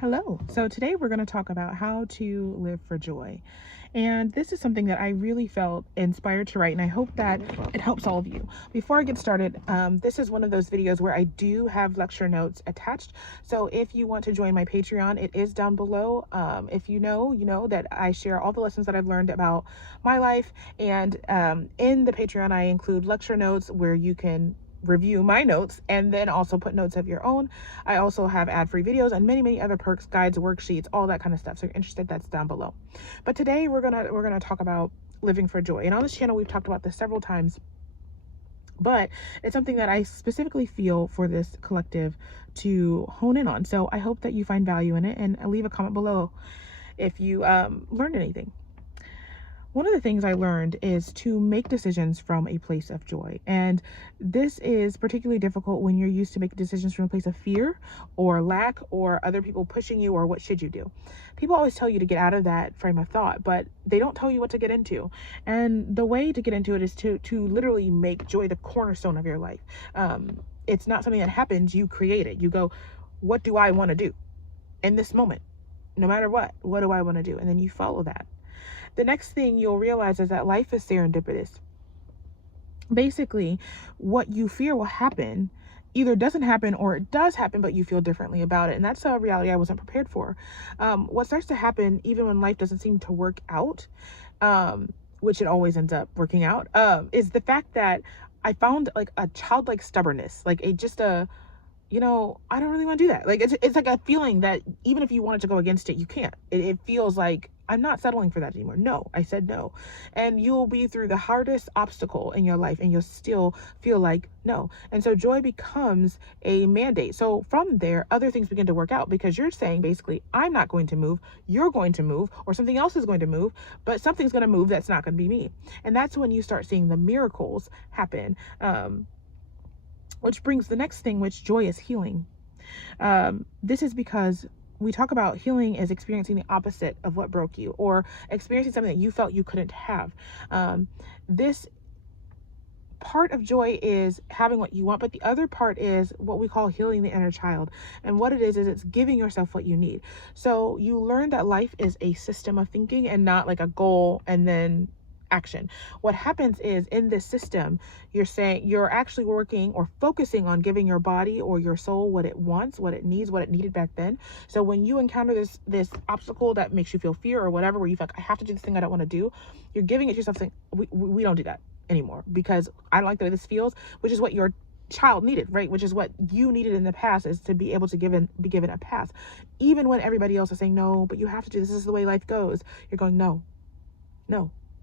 Hello. So today we're going to talk about how to live for joy. And this is something that I really felt inspired to write, and I hope that it helps all of you. Before I get started, this is one of those videos where I do have lecture notes attached. So if you want to join my Patreon, it is down below. If you know that I share all the lessons that I've learned about my life. And in the Patreon, I include lecture notes where you can review my notes and then also put notes of your own. I also have ad-free videos and many other perks, guides, worksheets, all that kind of stuff. So if you're interested, that's down below. But today we're gonna talk about living for joy. And on this channel we've talked about this several times, but it's something that I specifically feel for this collective to hone in on. So I hope that you find value in it, and leave a comment below if you learned anything. One of the things I learned is to make decisions from a place of joy. And this is particularly difficult when you're used to making decisions from a place of fear or lack or other people pushing you or what should you do. People always tell you to get out of that frame of thought, but they don't tell you what to get into. And the way to get into it is to literally make joy the cornerstone of your life. It's not something that happens, you create it. You go, what do I want to do in this moment? No matter what do I want to do? And then you follow that. The next thing you'll realize is that life is serendipitous. Basically, what you fear will happen either doesn't happen or it does happen, but you feel differently about it. And that's a reality I wasn't prepared for. What starts to happen, even when life doesn't seem to work out, which it always ends up working out, is the fact that I found like a childlike stubbornness, like I don't really want to do that. Like it's like a feeling that even if you wanted to go against it, you can't. It feels like I'm not settling for that anymore. No, I said no. And you'll be through the hardest obstacle in your life and you'll still feel like no. And so joy becomes a mandate. So from there, other things begin to work out because you're saying basically, I'm not going to move, you're going to move, or something else is going to move, but something's going to move that's not going to be me. And that's when you start seeing the miracles happen. Which brings the next thing, which joy is healing. This is because we talk about healing as experiencing the opposite of what broke you or experiencing something that you felt you couldn't have. This part of joy is having what you want, but the other part is what we call healing the inner child. And what it is it's giving yourself what you need. So you learn that life is a system of thinking and not like a goal and then action. What happens is in this system, you're actually working or focusing on giving your body or your soul what it wants, what it needs, what it needed back then. So when you encounter this obstacle that makes you feel fear or whatever, where you feel like I have to do this thing I don't want to do, you're giving it yourself saying, we don't do that anymore because I don't like the way this feels, which is what your child needed, right? Which is what you needed in the past, is to be able to be given a pass. Even when everybody else is saying, no, but you have to do this. This is the way life goes. You're going, no.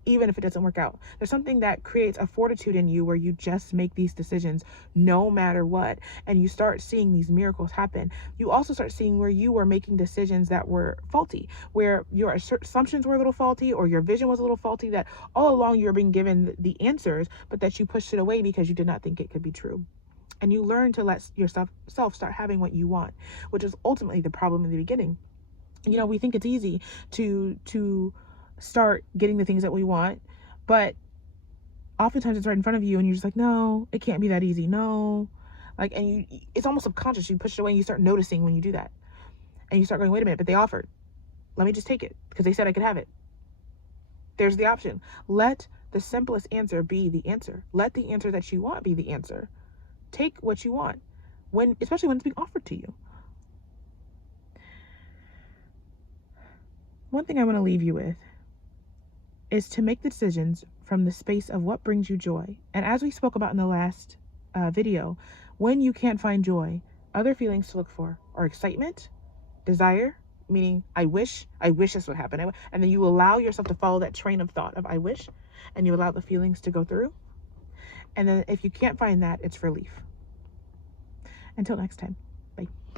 Even if it doesn't work out. There's something that creates a fortitude in you where you just make these decisions no matter what, and you start seeing these miracles happen. You also start seeing where you were making decisions that were faulty, where your assumptions were a little faulty or your vision was a little faulty, that all along you were being given the answers, but that you pushed it away because you did not think it could be true. And you learn to let yourself start having what you want, which is ultimately the problem in the beginning. We think it's easy to start getting the things that we want, but oftentimes it's right in front of you and you're just like, no, it can't be that easy. No. And it's almost subconscious. You push it away and you start noticing when you do that. And you start going, wait a minute, but they offered. Let me just take it because they said I could have it. There's the option. Let the simplest answer be the answer. Let the answer that you want be the answer. Take what you want, especially when it's being offered to you. One thing I want to leave you with is to make decisions from the space of what brings you joy. And as we spoke about in the last video, when you can't find joy, other feelings to look for are excitement, desire, meaning I wish this would happen. And then you allow yourself to follow that train of thought of I wish, and you allow the feelings to go through. And then if you can't find that, it's relief. Until next time.